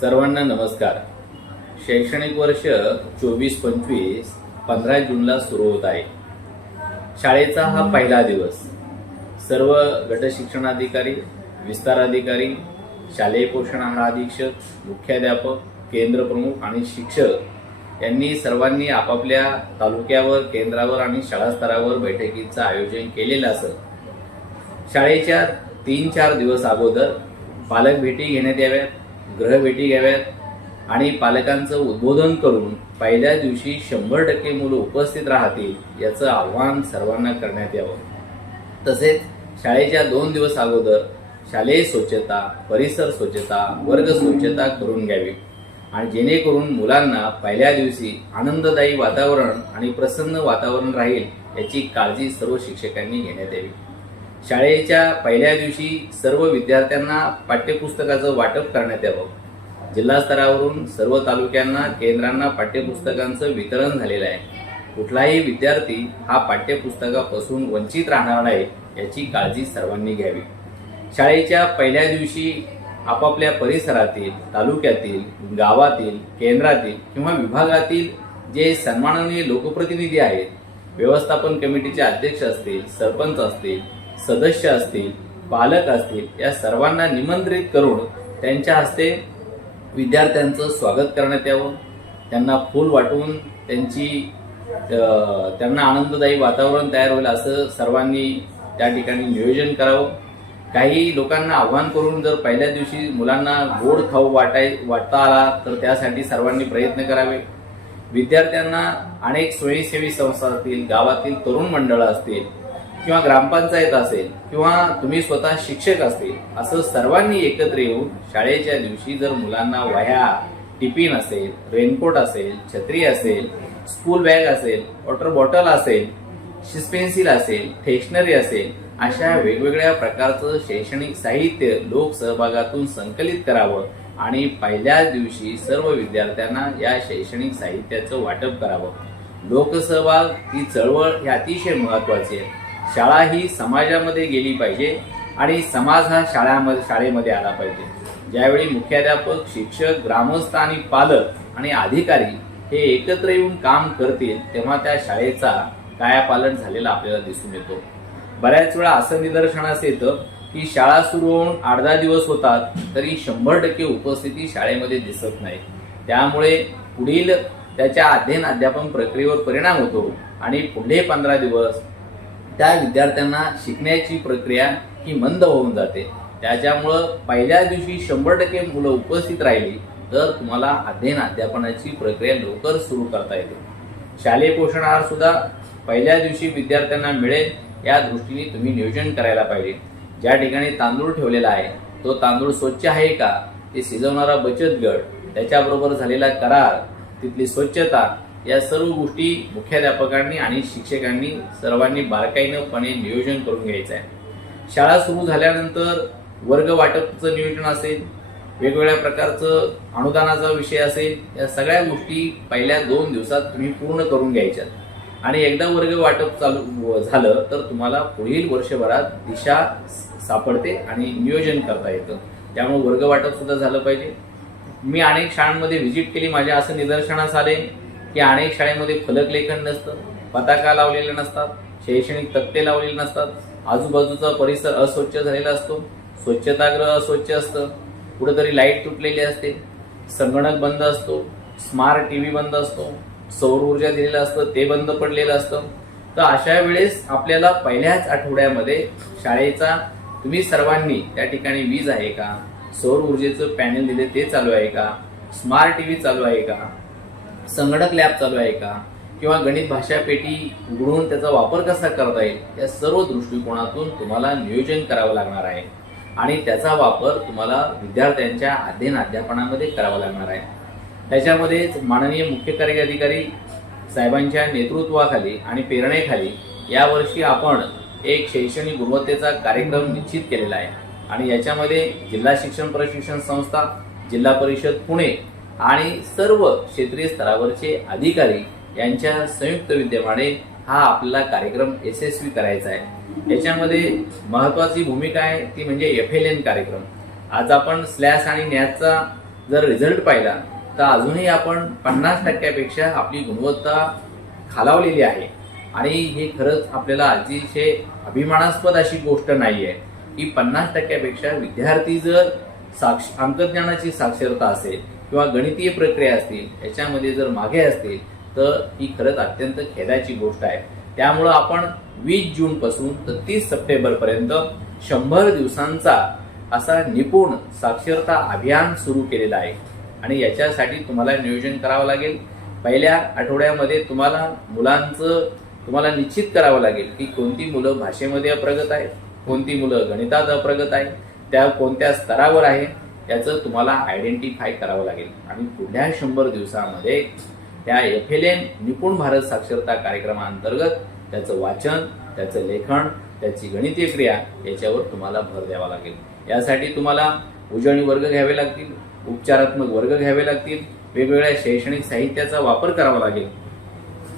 सर्वांना नमस्कार. शैक्षणिक वर्ष चोवीस पंचवीस पंधरा जूनला सुरू होत आहे. शाळेचा हा पहिला दिवस. सर्व गट शिक्षणाधिकारी विस्तार अधिकारी शालेय पोषण आहार अधीक्षक मुख्याध्यापक केंद्र प्रमुख आणि शिक्षक यांनी सर्वांनी आपापल्या तालुक्यावर केंद्रावर आणि शाळा स्तरावर बैठकीचं आयोजन केलेलं असं शाळेच्या तीन चार दिवस अगोदर पालक भेटी घेण्यात याव्यात. ग्रहभेटी घ्याव्यात आणि पालकांचं उद्बोधन करून पहिल्या दिवशी शंभर टक्के मुलं उपस्थित राहतील याचं आव्हान सर्वांना करण्यात यावं. तसेच शाळेच्या दोन दिवस अगोदर शालेय स्वच्छता परिसर स्वच्छता वर्ग स्वच्छता करून घ्यावी आणि जेणेकरून मुलांना पहिल्या दिवशी आनंददायी वातावरण आणि प्रसन्न वातावरण राहील याची काळजी सर्व शिक्षकांनी घेण्यात यावी. शाळेच्या पहिल्या दिवशी सर्व विद्यार्थ्यांना पाठ्यपुस्तकाचं वाटप करण्यात यावं. जिल्हा स्तरावरून सर्व तालुक्यांना केंद्रांना पाठ्यपुस्तकांचं वितरण झालेलं आहे. कुठलाही विद्यार्थी हा पाठ्यपुस्तकापासून वंचित राहणार नाही याची काळजी सर्वांनी घ्यावी. शाळेच्या पहिल्या दिवशी आपापल्या परिसरातील तालुक्यातील गावातील केंद्रातील किंवा विभागातील जे सन्माननीय लोकप्रतिनिधी आहेत व्यवस्थापन कमिटीचे अध्यक्ष असतील सरपंच असतील सदस्य असतील पालक असतील या सर्वांना निमंत्रित करून त्यांच्या हस्ते विद्यार्थ्यांचं स्वागत करण्यात यावं. त्यांना फूल वाटून त्यांची त्यांना आनंददायी वातावरण तयार होईल असं सर्वांनी त्या ठिकाणी नियोजन करावं. काही लोकांना आव्हान करून जर पहिल्या दिवशी मुलांना गोड खाऊ वाटाय वाटता आला तर त्यासाठी सर्वांनी प्रयत्न करावे. विद्यार्थ्यांना अनेक स्वयंसेवी संस्था असतील गावातील तरुण मंडळं असतील किंवा ग्रामपंचायत असेल किंवा तुम्ही स्वतः शिक्षक असतील असं सर्वांनी एकत्र येऊन शाळेच्या दिवशी जर मुलांना वह्या टिफिन असेल रेनकोट असेल छत्री असेल स्कूल बॅग असेल वॉटर बॉटल असेल शिस्पेन्सिल असेल स्टेशनरी असेल अशा वेगवेगळ्या प्रकारचं शैक्षणिक साहित्य लोकसहभागातून संकलित करावं आणि पहिल्याच दिवशी सर्व विद्यार्थ्यांना या शैक्षणिक साहित्याचं वाटप करावं. लोकसहभाग ही चळवळ ही अतिशय महत्वाची आहे. शाळा ही समाजामध्ये गेली पाहिजे आणि समाज हा शाळामध्ये शाळेमध्ये आला पाहिजे. ज्यावेळी मुख्याध्यापक शिक्षक ग्रामस्थ आणि पालक आणि अधिकारी हे एकत्र येऊन काम करतील तेव्हा त्या शाळेचा कायापालन झालेला आपल्याला दिसून येतो. बऱ्याच वेळा असं निदर्शनास येतं की शाळा सुरू होऊन आठ दहा दिवस होतात तरी शंभर टक्के उपस्थिती शाळेमध्ये दिसत नाही. त्यामुळे पुढील त्याच्या अध्ययन अध्यापन प्रक्रियेवर परिणाम होतो आणि पुढे पंधरा दिवस त्या विद्यार्थ्यांना शिकण्याची प्रक्रिया ही मंद होऊन जाते. त्याच्यामुळं पहिल्या दिवशी शंभर टक्के मुलं उपस्थित राहिली तर तुम्हाला अध्ययन अध्यापनाची प्रक्रिया लवकर सुरू करता येते. शालेय पोषण आहार सुद्धा पहिल्या दिवशी विद्यार्थ्यांना मिळेल या दृष्टीने तुम्ही नियोजन करायला पाहिजे. ज्या ठिकाणी तांदूळ ठेवलेला आहे तो तांदूळ स्वच्छ आहे का? ते शिजवणारा बचत गट त्याच्याबरोबर झालेला करार तिथली स्वच्छता या सर्व गोष्टी मुख्याध्यापकांनी आणि शिक्षकांनी सर्वांनी बारकाईनंपणे नियोजन करून घ्यायचं आहे. शाळा सुरू झाल्यानंतर वर्ग वाटपचं नियोजन असेल वेगवेगळ्या प्रकारचं अनुदानाचा विषय असेल या सगळ्या गोष्टी पहिल्या दोन दिवसात तुम्ही पूर्ण करून घ्यायच्यात आणि एकदा वर्ग वाटप चालू झालं तर तुम्हाला पुढील वर्षभरात दिशा सापडते आणि नियोजन करता येतं. त्यामुळे वर्ग वाटप सुद्धा झालं पाहिजे. मी अनेक शाळांमध्ये व्हिजिट केली माझ्या असं निदर्शनास आले. की अनेक शाळेमध्ये फलक लेखन नसतं पताका लावलेल्या नसतात शैक्षणिक तक्ते लावलेले नसतात. आजूबाजूचा परिसर अस्वच्छ झालेला असतो स्वच्छतागृह अस्वच्छ असतं कुठंतरी लाइट तुटलेली असते संगणक बंद असतो स्मार्ट टीव्ही बंद असतो सौर ऊर्जा दिलेलं असतं ते बंद पडलेलं असतं. तर अशा वेळेस आपल्याला पहिल्याच आठवड्यामध्ये शाळेचा तुम्ही सर्वांनी त्या ठिकाणी वीज आहे का? सौर ऊर्जेचं पॅनेल दिले ते चालू आहे का? स्मार्ट टीव्ही चालू आहे का? संगणक लॅब चालू आहे का? किंवा गणित भाषा पेटी उघडून त्याचा वापर कसा करता येईल? या सर्व दृष्टिकोनातून तुम्हाला नियोजन करावं लागणार आहे. आणि त्याचा वापर तुम्हाला विद्यार्थ्यांच्या अध्ययन अध्यापनामध्ये करावा लागणार आहे. त्याच्यामध्येच माननीय मुख्य कार्यकारी अधिकारी साहेबांच्या नेतृत्वाखाली आणि प्रेरणेखाली यावर्षी आपण एक शैक्षणिक गुणवत्तेचा कार्यक्रम निश्चित केलेला आहे. आणि याच्यामध्ये जिल्हा शिक्षण प्रशिक्षण संस्था जिल्हा परिषद पुणे आणि सर्व क्षेत्रीय स्तरावरचे अधिकारी यांच्या संयुक्त विद्यमाने हा आपला कार्यक्रम यशस्वी करायचा आहे. याच्यामध्ये महत्वाची भूमिका आहे ती म्हणजे एफ एल एन कार्यक्रम. आज आपण स्लॅश आणि नॅथचा जर रिझल्ट पाहिला तर अजूनही आपण पन्नास टक्क्यापेक्षा आपली गुणवत्ता खालावलेली आहे. आणि हे खरंच आपल्याला अतिशय अभिमानास्पद अशी गोष्ट नाही आहे की पन्नास टक्क्यापेक्षा विद्यार्थी जर साक्ष अंतर्ज्ञानाची साक्षरता असेल किंवा गणितीय प्रक्रिया असतील याच्यामध्ये जर मागे असतील तर ही खरंच अत्यंत खेदाची गोष्ट आहे. त्यामुळं आपण वीस जूनपासून तर तीस सप्टेंबरपर्यंत शंभर दिवसांचा असा निपुण साक्षरता अभियान सुरू केलेला आहे. आणि याच्यासाठी तुम्हाला नियोजन करावं लागेल. पहिल्या आठवड्यामध्ये तुम्हाला मुलांचं तुम्हाला निश्चित करावं लागेल की कोणती मुलं भाषेमध्ये अप्रगत आहेत कोणती मुलं गणितात अप्रगत आहेत त्या कोणत्या स्तरावर आहे त्याचं तुम्हाला आयडेंटिफाय करावं लागेल. आणि पुढल्या शंभर दिवसामध्ये त्या एफ एल एन निपुण भारत साक्षरता कार्यक्रमाअंतर्गत त्याचं वाचन त्याचं लेखन त्याची गणितीय क्रिया याच्यावर तुम्हाला भर द्यावा लागेल. यासाठी तुम्हाला उजळणी वर्ग घ्यावे लागतील उपचारात्मक वर्ग घ्यावे लागतील वेगवेगळ्या शैक्षणिक साहित्याचा वापर करावा लागेल.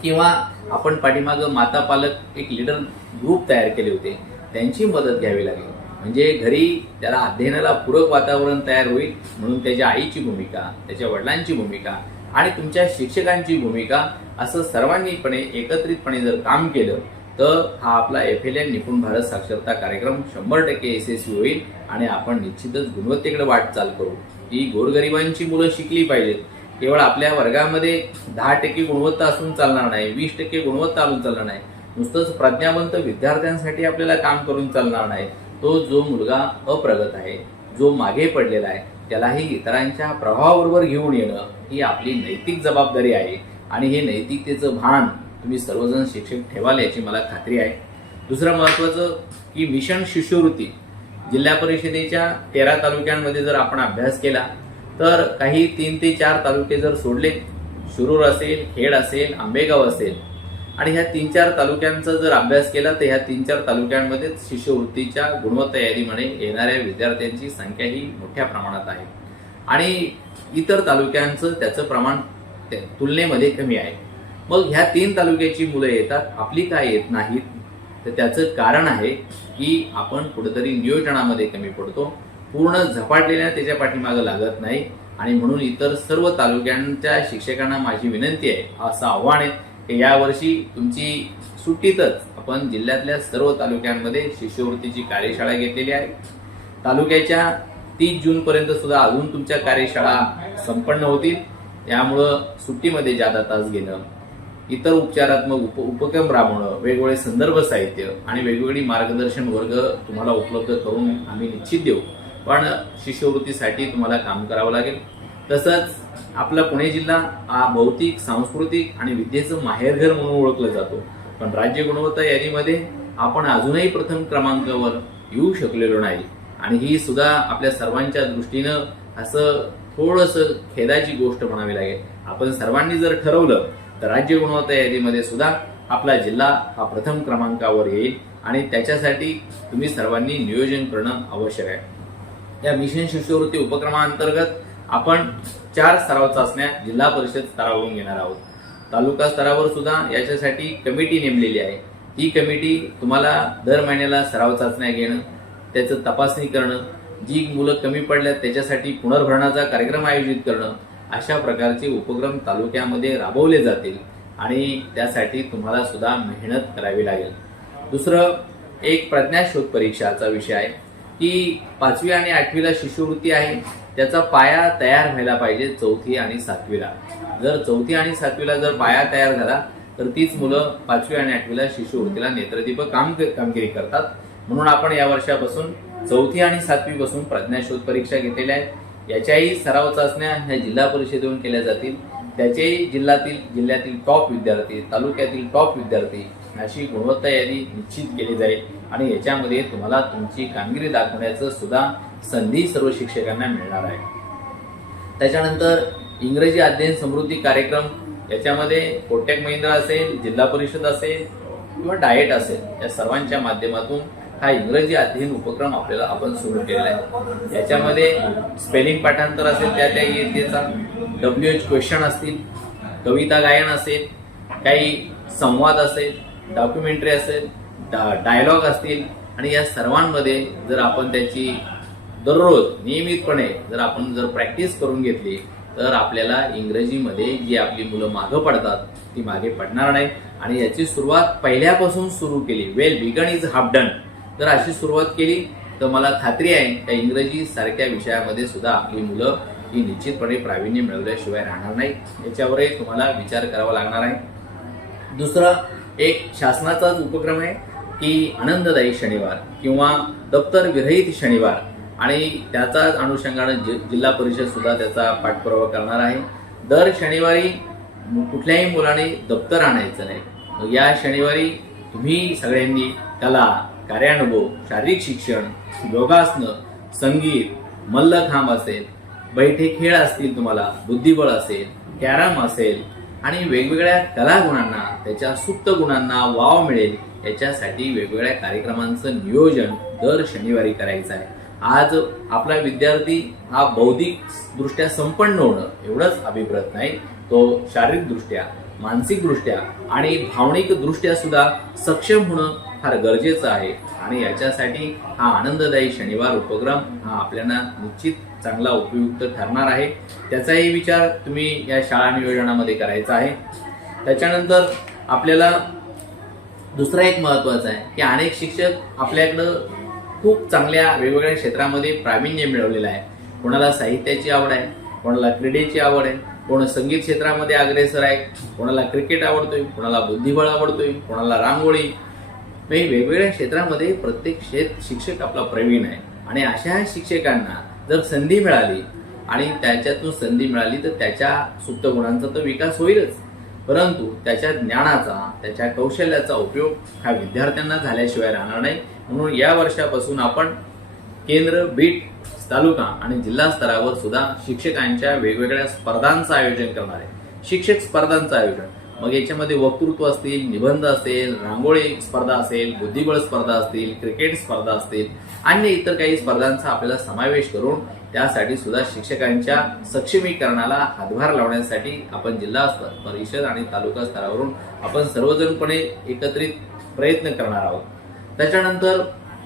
किंवा आपण पाठीमागं माता पालक एक लिडर ग्रुप तयार केले होते त्यांची मदत घ्यावी लागेल. म्हणजे घरी त्याला अध्ययनाला पूरक वातावरण तयार होईल म्हणून त्याच्या आईची भूमिका त्याच्या वडिलांची भूमिका आणि तुमच्या शिक्षकांची भूमिका असं सर्वांनीपणे एकत्रितपणे जर काम केलं तर हा आपला एफ एल एन निपुण भारत साक्षरता कार्यक्रम शंभर टक्के यशस्वी होईल आणि आपण निश्चितच गुणवत्तेकडे वाटचाल करू. ही गोरगरिबांची मुलं शिकली पाहिजेत. केवळ आपल्या वर्गामध्ये दहा टक्के गुणवत्ता असून चालणार नाही वीस टक्के गुणवत्ता असून चालणार नाही. नुसतंच प्रज्ञावंत विद्यार्थ्यांसाठी आपल्याला काम करून चालणार नाही. तो जो मुलगा अप्रगत आहे जो मागे पडलेला आहे त्यालाही इतरांच्या प्रभावाबरोबर घेऊन येणं ही आपली नैतिक जबाबदारी आहे. आणि हे नैतिकतेचं भान तुम्ही सर्वजण शिक्षक ठेवाल याची मला खात्री आहे. दुसरं महत्त्वाचं की मिशन शिष्यवृत्ती. जिल्हा परिषदेच्या तेरा तालुक्यांमध्ये जर आपण अभ्यास केला तर काही तीन ते चार तालुके जर सोडले शिरूर असेल खेड असेल आंबेगाव असेल आणि ह्या तीन चार तालुक्यांचा जर अभ्यास केला तर ह्या तीन चार तालुक्यांमध्ये शिष्यवृत्तीच्या गुणवत्तायादीमध्ये येणाऱ्या विद्यार्थ्यांची संख्या ही मोठ्या प्रमाणात आहे. आणि इतर तालुक्यांचं त्याचं प्रमाण त्या तुलनेमध्ये कमी आहे. मग ह्या तीन तालुक्याची मुलं येतात आपली काय येत नाहीत? तर त्याचं कारण आहे की आपण कुठेतरी नियोजनामध्ये कमी पडतो. पूर्ण झपाटलेल्या त्याच्या पाठीमागं लागत नाही. आणि म्हणून इतर सर्व तालुक्यांच्या शिक्षकांना माझी विनंती आहे असं आव्हान आहे यावर्षी तुमची सुट्टीतच आपण जिल्ह्यातल्या सर्व तालुक्यांमध्ये शिष्यवृत्तीची कार्यशाळा घेतलेली आहे. तालुक्याच्या तीस जून पर्यंत सुद्धा अजून तुमच्या कार्यशाळा संपन्न होतील. त्यामुळं सुट्टीमध्ये जादा तास घेणं इतर उपचारात्मक उप उपक्रम राबवणं वेगवेगळे संदर्भ साहित्य आणि वेगवेगळी मार्गदर्शन वर्ग तुम्हाला उपलब्ध करून आम्ही निश्चित देऊ. पण शिष्यवृत्तीसाठी तुम्हाला काम करावं लागेल. तसंच आपला पुणे जिल्हा हा भौतिक सांस्कृतिक आणि विद्येचं माहेरघर म्हणून ओळखलं जातो. पण राज्य गुणवत्ता यादीमध्ये आपण अजूनही प्रथम क्रमांकावर येऊ शकलेलो नाही. आणि ही सुद्धा आपल्या सर्वांच्या दृष्टीनं असं थोडंसं खेदाची गोष्ट म्हणावी लागेल. आपण सर्वांनी जर ठरवलं तर राज्य गुणवत्ता यादीमध्ये सुद्धा आपला जिल्हा हा प्रथम क्रमांकावर येईल आणि त्याच्यासाठी तुम्ही सर्वांनी नियोजन करणं आवश्यक आहे. या मिशन शिष्यवृत्ती उपक्रमाअंतर्गत आपण चार सराव चाचण्या जिल्हा परिषद स्तरावरून घेणार आहोत. तालुका स्तरावर सुद्धा याच्यासाठी कमिटी नेमलेली आहे. ही कमिटी तुम्हाला दर महिन्याला सराव चाचण्या घेणं त्याचं तपासणी करणं जी मुलं कमी पडल्यात त्याच्यासाठी पुनर्भरणाचा कार्यक्रम आयोजित करणं अशा प्रकारचे उपक्रम तालुक्यामध्ये राबवले जातील आणि त्यासाठी तुम्हाला सुद्धा मेहनत करावी लागेल. दुसरं एक प्रज्ञाशोध परीक्षाचा विषय आहे. की पाचवी आणि आठवीला शिष्यवृत्ती आहे. त्याचा पाया तयार व्हायला पाहिजे चौथी आणि सातवीला. जर चौथी आणि सातवीला जर पाया तयार झाला तर तीच मुलं पाचवी आणि आठवीला शिष्यवृत्तीला नेत्रदीप काम कामगिरी करतात. म्हणून आपण या वर्षापासून चौथी आणि सातवी पासून प्रज्ञाशोध परीक्षा घेतलेल्या आहेत. याच्याही सराव चाचण्या ह्या जिल्हा परिषदेहून केल्या जातील. त्याचेही जिल्ह्यातील जिल्ह्यातील टॉप विद्यार्थी तालुक्यातील टॉप विद्यार्थी अशी गुणवत्ता यादी निश्चित केली जाईल. आणि याच्यामध्ये तुम्हाला तुमची कामगिरी दाखवण्याचं सुद्धा संधी सर्व शिक्षकांना मिळणार आहे. त्याच्यानंतर इंग्रजी अध्ययन समृद्धी कार्यक्रम याच्यामध्ये कोटक महिंद्रा असेल जिल्हा परिषद असेल किंवा डाएट असेल या सर्वांच्या माध्यमातून हा इंग्रजी अध्ययन उपक्रम आपल्याला आपण सुरू केलेला आहे. याच्यामध्ये स्पेलिंग पाठांतर असेल त्या त्या येतेचा डब्ल्यू एच क्वेश्चन असतील कविता गायन असेल काही संवाद असेल डॉक्युमेंटरी असेल डायलॉग असतील आणि या सर्वांमध्ये जर आपण त्याची दररोज नियमितपणे जर आपण जर प्रॅक्टिस करून घेतली तर आपल्याला इंग्रजीमध्ये जी आपली मुलं मागं पडतात ती मागे पडणार नाही. आणि याची सुरुवात पहिल्यापासून सुरू केली. Well begun is half done जर अशी सुरुवात केली तर मला खात्री आहे त्या इंग्रजी सारख्या विषयामध्ये सुद्धा आपली मुलं ही निश्चितपणे प्रावीण्य मिळवल्याशिवाय राहणार नाही. याच्यावरही तुम्हाला विचार करावा लागणार आहे. दुसरा एक शासनाचाच उपक्रम आहे. की आनंददायी शनिवार किंवा दप्तर विरहित शनिवार. आणि त्याचाच अनुषंगानं जि- जिल्हा परिषद सुद्धा त्याचा पाठपुरावा करणार आहे. दर शनिवारी कुठल्याही मुलाने दप्तर आणायचं नाही. मग या शनिवारी तुम्ही सगळ्यांनी कला कार्यानुभव शारीरिक शिक्षण योगासनं संगीत मल्लखांब असेल बैठे खेळ असतील तुम्हाला बुद्धिबळ असेल कॅरम असेल आणि वेगवेगळ्या कलागुणांना त्याच्या सुप्त गुणांना वाव मिळेल याच्यासाठी वेगवेगळ्या कार्यक्रमांचं नियोजन दर शनिवारी करायचं आहे. आज आपला विद्यार्थी हा बौद्धिक दृष्ट्या संपन्न होणं एवढंच अभिप्रेत नाही. तो शारीरिक दृष्ट्या मानसिक दृष्ट्या आणि भावनिक दृष्ट्या सुद्धा सक्षम होणं फार गरजेचं आहे. आणि याच्यासाठी हा आनंददायी शनिवार उपक्रम हा आपल्याला निश्चित चांगला उपयुक्त ठरणार आहे. त्याचाही विचार तुम्ही या शाळा नियोजनामध्ये करायचा आहे. त्याच्यानंतर आपल्याला दुसरा एक महत्त्वाचा आहे की अनेक शिक्षक आपल्याकडं खूप चांगल्या वेगवेगळ्या क्षेत्रामध्ये प्रावीण्य मिळवलेलं आहे. कोणाला साहित्याची आवड आहे कोणाला क्रीडेची आवड आहे कोण संगीत क्षेत्रामध्ये अग्रेसर आहे कोणाला क्रिकेट आवडतोय कोणाला बुद्धिबळ आवडतोय कोणाला रांगोळी. वेगवेगळ्या क्षेत्रामध्ये प्रत्येक क्षेत्र शिक्षक आपला प्रवीण आहे. आणि अशा शिक्षकांना जर संधी मिळाली आणि त्याच्यातून संधी मिळाली तर त्याच्या सुप्त गुणांचा तर विकास होईलच. परंतु त्याच्या ज्ञानाचा त्याच्या कौशल्याचा उपयोग हा विद्यार्थ्यांना झाल्याशिवाय राहणार नाही. म्हणून या वर्षापासून आपण केंद्र बीट तालुका आणि जिल्हा स्तरावर सुद्धा शिक्षकांच्या वेगवेगळ्या स्पर्धांचं आयोजन करणार आहे. शिक्षक स्पर्धांचं आयोजन. मग याच्यामध्ये वक्तृत्व असतील निबंध असेल रांगोळी स्पर्धा असेल बुद्धिबळ स्पर्धा असतील क्रिकेट स्पर्धा असतील अन्य इतर काही स्पर्धांचा आपल्याला समावेश करून त्यासाठी सुद्धा शिक्षकांच्या सक्षमीकरणाला हातभार लावण्यासाठी आपण जिल्हा परिषद आणि तालुका स्तरावरून आपण सर्वजणपणे एकत्रित प्रयत्न करणार आहोत. त्याच्यानंतर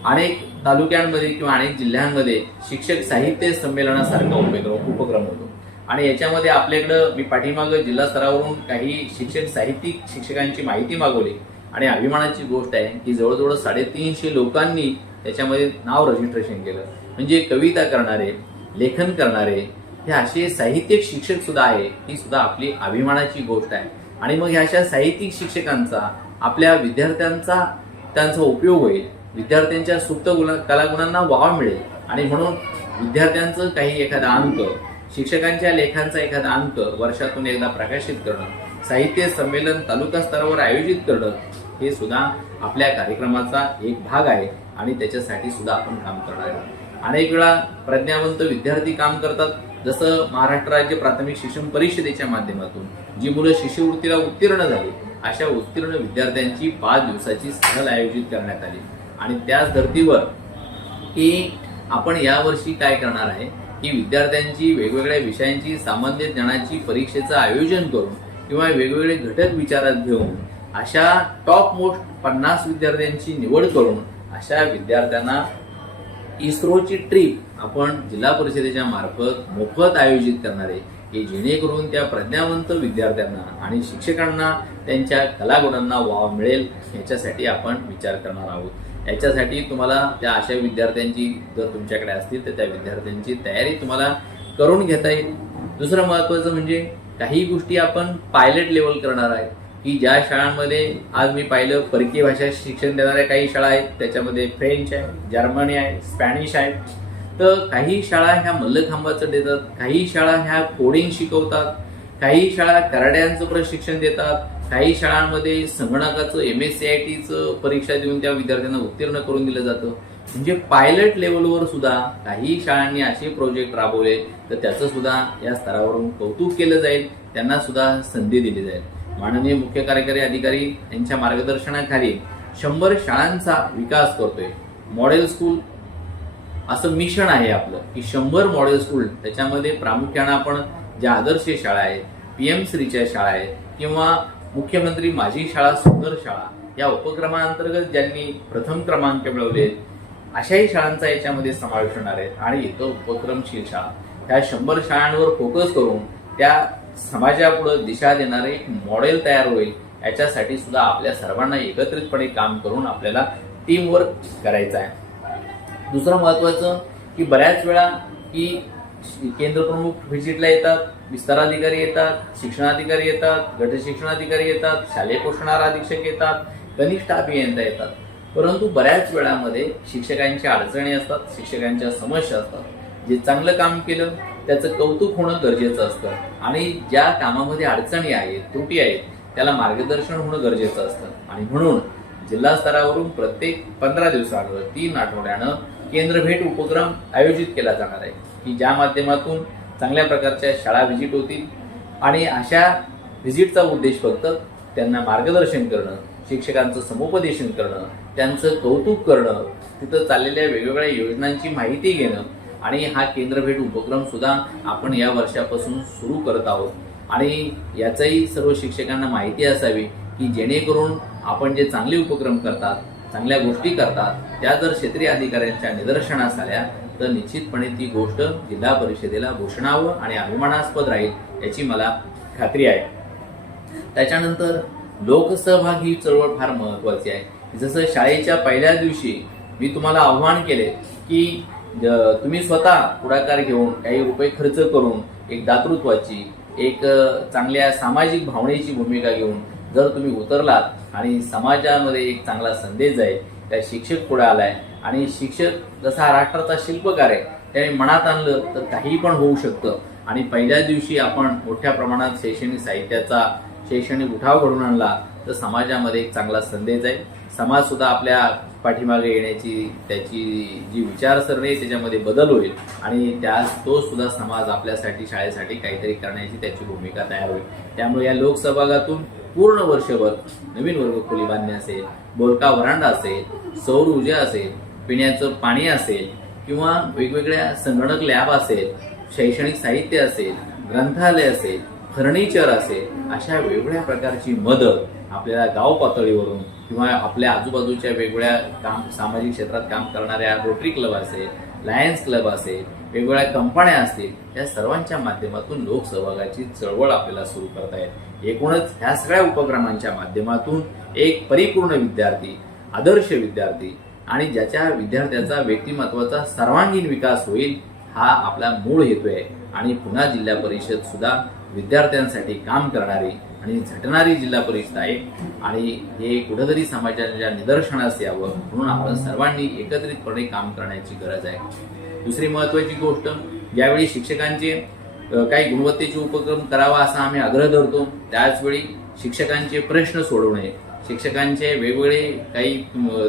अनेक तालुक्यांमध्ये किंवा अनेक जिल्ह्यांमध्ये शिक्षक साहित्य संमेलनासारखा उपक्रम उपक्रम होतो. आणि याच्यामध्ये आपल्याकडं मी पाठीमागं जिल्हा स्तरावरून काही शिक्षक साहित्यिक शिक्षकांची माहिती मागवली. आणि अभिमानाची गोष्ट आहे की जवळजवळ साडेतीनशे लोकांनी त्याच्यामध्ये नाव रजिस्ट्रेशन केलं. म्हणजे कविता करणारे लेखन करणारे हे असे साहित्यिक शिक्षक सुद्धा आहे. ही सुद्धा आपली अभिमानाची गोष्ट आहे. आणि मग ह्या अशा साहित्यिक शिक्षकांचा आपल्या विद्यार्थ्यांचा त्यांचा उपयोग होईल. विद्यार्थ्यांच्या सुप्त गुणा कलागुणांना वाव मिळेल. आणि म्हणून विद्यार्थ्यांचं काही एखादा अंक शिक्षकांच्या लेखांचा एखादा अंक वर्षातून एकदा प्रकाशित करणं साहित्य संमेलन तालुका स्तरावर आयोजित करणं हे सुद्धा आपल्या कार्यक्रमाचा एक भाग आहे. आणि त्याच्यासाठी सुद्धा आपण काम करणार आहोत. अनेक वेळा प्रज्ञावंत विद्यार्थी काम करतात. जसं महाराष्ट्र राज्य प्राथमिक शिक्षण परिषदेच्या माध्यमातून जी मुलं शिष्यवृत्तीला उत्तीर्ण झाली अशा उत्तीर्ण विद्यार्थ्यांची पाच दिवसाची सहल आयोजित करण्यात आली. आणि त्याच धर्तीवर की आपण यावर्षी काय करणार आहे की विद्यार्थ्यांची वेगवेगळ्या विषयांची सामान्य ज्ञानाची परीक्षेचं आयोजन करून किंवा वेगवेगळे घटक विचारात घेऊन अशा टॉप मोस्ट पन्नास विद्यार्थ्यांची निवड करून अशा विद्यार्थ्यांना इस्रोची ट्रिप आपण जिल्हा परिषदेच्या मार्फत मोफत आयोजित करणार आहे की जेणेकरून त्या प्रज्ञावंत विद्यार्थ्यांना आणि शिक्षकांना त्यांच्या कलागुणांना वाव मिळेल याच्यासाठी आपण विचार करणार आहोत. याच्यासाठी तुम्हाला त्या अशा विद्यार्थ्यांची जर तुमच्याकडे असतील तर त्या विद्यार्थ्यांची तयारी तुम्हाला करून घेता येईल. दुसरं महत्वाचं म्हणजे काही गोष्टी आपण पायलट लेवल करणार आहे की ज्या शाळांमध्ये आज मी पाहिलं परकीय भाषा शिक्षण देणाऱ्या काही शाळा आहेत त्याच्यामध्ये फ्रेंच आहे जर्मनी आहे स्पॅनिश आहे. तर काही शाळा ह्या मल्लखांबाचं देतात काही शाळा ह्या कोडिंग शिकवतात काही शाळा कराड्यांचं प्रशिक्षण देतात काही शाळांमध्ये संगणकाचं एम एस सी आय टीचं परीक्षा देऊन त्या विद्यार्थ्यांना उत्तीर्ण करून दिलं जातं. म्हणजे पायलट लेवलवर सुद्धा काही शाळांनी असे प्रोजेक्ट राबवले तर त्याचं सुद्धा या स्तरावरून कौतुक केलं जाईल त्यांना सुद्धा संधी दिली जाईल. माननीय मुख्य कार्यकारी अधिकारी यांच्या मार्गदर्शनाखाली शंभर शाळांचा विकास करतोय. मॉडेल स्कूल असं मिशन आहे आपलं की शंभर मॉडेल स्कूल त्याच्यामध्ये प्रामुख्यानं आपण ज्या आदर्श शाळा आहेत पी एम श्रीच्या शाळा आहेत किंवा मुख्यमंत्री माझी शाळा सुंदर शाळा या उपक्रमाअंतर्गत ज्यांनी प्रथम क्रमांक मिळवले अशाही शाळांचा याच्यामध्ये समावेश होणार आहे. आणि इतर उपक्रमशील शाळा त्या शंभर शाळांवर फोकस करून त्या समाजापुढं दिशा देणारे एक मॉडेल तयार होईल याच्यासाठी सुद्धा आपल्या सर्वांना एकत्रितपणे काम करून आपल्याला टीमवर्क करायचं आहे. दुसरं महत्वाचं की बऱ्याच वेळा की केंद्र प्रमुख व्हिजिटला येतात विस्ताराधिकारी येतात शिक्षणाधिकारी येतात गट शिक्षणाधिकारी येतात शालेय पोषणार अधीक्षक येतात कनिष्ठ अभियंता येतात. परंतु बऱ्याच वेळामध्ये शिक्षकांच्या अडचणी असतात शिक्षकांच्या समस्या असतात. जे चांगलं काम केलं त्याचं कौतुक होणं गरजेचं असतं. आणि ज्या कामामध्ये अडचणी आहेत त्रुटी आहेत त्याला मार्गदर्शन होणं गरजेचं असतं. आणि म्हणून जिल्हा स्तरावरून प्रत्येक पंधरा दिवसांवर तीन आठवड्यानं केंद्र भेट उपक्रम आयोजित केला जाणार आहे की ज्या माध्यमातून चांगल्या प्रकारच्या शाळा व्हिजिट होतील. आणि अशा व्हिजिटचा उद्देश फक्त त्यांना मार्गदर्शन करणं शिक्षकांचं समुपदेशन करणं त्यांचं कौतुक करणं तिथं चाललेल्या वेगवेगळ्या योजनांची माहिती घेणं आणि हा केंद्रभेट उपक्रम सुद्धा आपण या वर्षापासून सुरू करत आहोत. आणि याचंही सर्व शिक्षकांना माहिती असावी की जेणेकरून आपण जे चांगले उपक्रम करतात चांगल्या गोष्टी करतात त्या जर क्षेत्रीय अधिकाऱ्यांच्या निदर्शनास आल्या तर निश्चितपणे ती गोष्ट जिल्हा परिषदेला घोषणावं आणि अभिमानास्पद राहील याची मला खात्री आहे. त्याच्यानंतर लोकसहभाग ही चळवळ फार महत्वाची आहे. जसं शाळेच्या पहिल्या दिवशी मी तुम्हाला आव्हान केले की तुम्ही स्वतः पुढाकार घेऊन काही रुपये खर्च करून एक दातृत्वाची एक चांगल्या सामाजिक भावनेची भूमिका घेऊन जर तुम्ही उतरलात आणि समाजामध्ये एक चांगला संदेश जाईल त्या शिक्षक पुढे आलाय आणि शिक्षक जसा राष्ट्राचा शिल्पकार आहे त्याने मनात आणलं तर काही पण होऊ शकतं. आणि पहिल्या दिवशी आपण मोठ्या प्रमाणात शैक्षणिक साहित्याचा शैक्षणिक उठाव घडून आणला तर समाजामध्ये एक चांगला संदेश जाईल समाज सुद्धा आपल्या पाठीमागे येण्याची त्याची जी विचारसरणी आहे त्याच्यामध्ये बदल होईल. आणि त्या तो सुद्धा समाज आपल्यासाठी शाळेसाठी काहीतरी करण्याची त्याची भूमिका तयार होईल. त्यामुळे या लोकसहभागातून पूर्ण वर्षभर नवीन वर्गखोली बांधणे असेल बोलका वरांडा असेल सौर ऊर्जा असेल पिण्याचं पाणी असेल किंवा वेगवेगळ्या संगणक लॅब असेल शैक्षणिक साहित्य असेल ग्रंथालय असेल फर्निचर असेल अशा वेगवेगळ्या प्रकारची मदत आपल्याला गाव पातळीवरून किंवा आपल्या आजूबाजूच्या वेगवेगळ्या काम सामाजिक क्षेत्रात काम करणाऱ्या रोटरी क्लब असेल लायन्स क्लब असेल वेगवेगळ्या कंपन्या असतील या सर्वांच्या माध्यमातून लोकसहभागाची चळवळ आपल्याला सुरू करता येईल. एकूणच ह्या सगळ्या उपक्रमांच्या माध्यमातून एक परिपूर्ण विद्यार्थी आदर्श विद्यार्थी आणि ज्याच्या विद्यार्थ्याचा व्यक्तिमत्वाचा सर्वांगीण विकास होईल हा आपला मूळ हेतू आहे. आणि पुन्हा जिल्हा परिषद सुद्धा विद्यार्थ्यांसाठी काम करणारी आणि झटणारी जिल्हा परिषद आहे. आणि हे कुठंतरी समाजाच्या निदर्शनास यावं म्हणून आपण सर्वांनी एकत्रितपणे काम करण्याची गरज आहे. दुसरी महत्वाची गोष्ट ज्यावेळी शिक्षकांचे काही गुणवत्तेचे उपक्रम करावा असा आम्ही आग्रह धरतो त्याचवेळी शिक्षकांचे प्रश्न सोडवणे शिक्षकांचे वेगवेगळे काही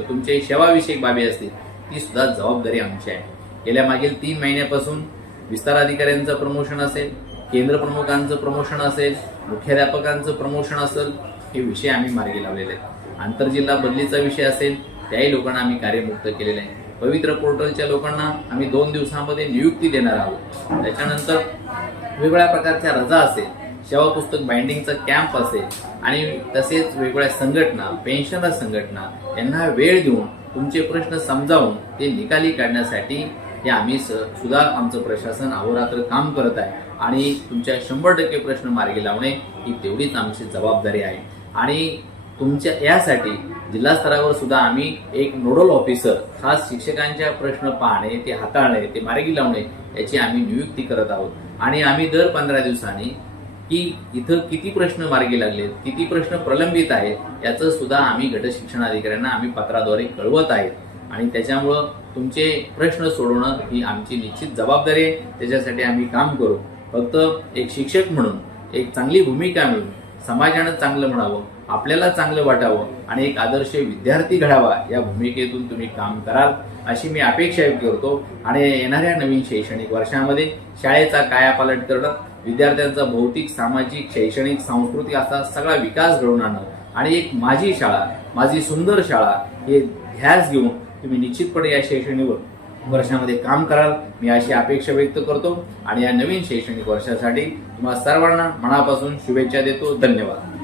तुमचे सेवाविषयक बाबी असतील ती सुद्धा जबाबदारी आमची आहे. गेल्या मागील तीन महिन्यापासून विस्तार अधिकाऱ्यांचं प्रमोशन असेल केंद्र प्रमुखांचं प्रमोशन असेल मुख्याध्यापकांचं प्रमोशन असेल हे विषय आम्ही मार्गी लावलेले आहेत. आंतरजिल्हा बदलीचा विषय असेल त्याही लोकांना आम्ही कार्यमुक्त केलेले आहे. पवित्र पोर्टलच्या लोकांना आम्ही दोन दिवसांमध्ये नियुक्ती देणार आहोत. त्याच्यानंतर वेगवेगळ्या प्रकारच्या रजा असेल सेवा पुस्तक बाइंडिंगचा कॅम्प असेल आणि तसेच वेगवेगळ्या संघटना पेन्शनर संघटना यांना वेळ देऊन तुमचे प्रश्न समजावून ते निकाली काढण्यासाठी हे आम्ही स- सुद्धा आमचं प्रशासन अहोरात्र काम करत आहे. आणि तुमच्या शंभर टक्के प्रश्न मार्गी लावणे ही तेवढीच आमची जबाबदारी आहे. आणि तुमच्या यासाठी जिल्हा स्तरावर सुद्धा आम्ही एक नोडल ऑफिसर खास शिक्षकांच्या प्रश्न पाहणे ते हाताळणे ते मार्गी लावणे याची आम्ही नियुक्ती करत आहोत. आणि आम्ही दर पंधरा दिवसांनी की इथं किती प्रश्न मार्गी लागलेत किती प्रश्न प्रलंबित आहेत याचं सुद्धा आम्ही गट शिक्षणाधिकाऱ्यांना आम्ही पत्राद्वारे कळवत आहेत आणि त्याच्यामुळं तुमचे प्रश्न सोडवणं ही आमची निश्चित जबाबदारी आहे. त्याच्यासाठी आम्ही काम करू. फक्त एक शिक्षक म्हणून एक चांगली भूमिका मिळून समाजानं चांगलं म्हणावं आपल्याला चांगलं वाटावं आणि एक आदर्श विद्यार्थी घडावा या भूमिकेतून तुम्ही काम कराल अशी मी अपेक्षा करतो. आणि येणाऱ्या नवीन शैक्षणिक वर्षामध्ये शाळेचा कायापालट करणं विद्यार्थ्यांचा भौतिक सामाजिक शैक्षणिक सांस्कृतिक असा सगळा विकास घडवून आणणं आणि एक माझी शाळा माझी सुंदर शाळा हे ध्यास घेऊन तुम्ही निश्चितपणे या शैक्षणिक वर्षामध्ये काम कराल. मी अशी अपेक्षा व्यक्त करतो. आणि या नवीन शैक्षणिक वर्षासाठी तुम्हाला सर्वांना मनापासून शुभेच्छा देतो. धन्यवाद.